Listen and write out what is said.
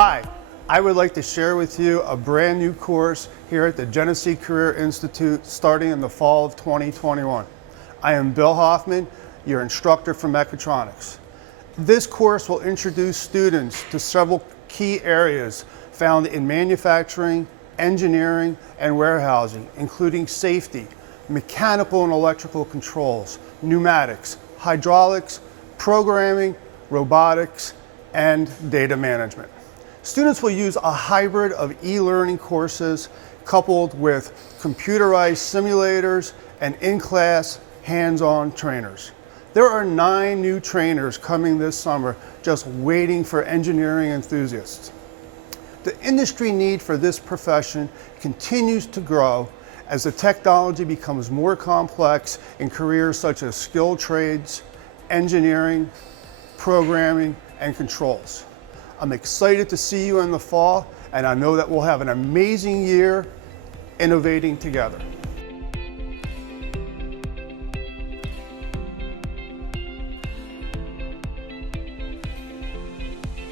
Hi, I would like to share with you a brand new course here at the Genesee Career Institute starting in the fall of 2021. I am Bill Hoffman, your instructor for Mechatronics. This course will introduce students to several key areas found in manufacturing, engineering, and warehousing, including safety, mechanical and electrical controls, pneumatics, hydraulics, programming, robotics, and data management. Students will use a hybrid of e-learning courses coupled with computerized simulators and in-class hands-on trainers. There are 9 new trainers coming this summer just waiting for engineering enthusiasts. The industry need for this profession continues to grow as the technology becomes more complex in careers such as skilled trades, engineering, programming, and controls. I'm excited to see you in the fall, and I know that we'll have an amazing year innovating together.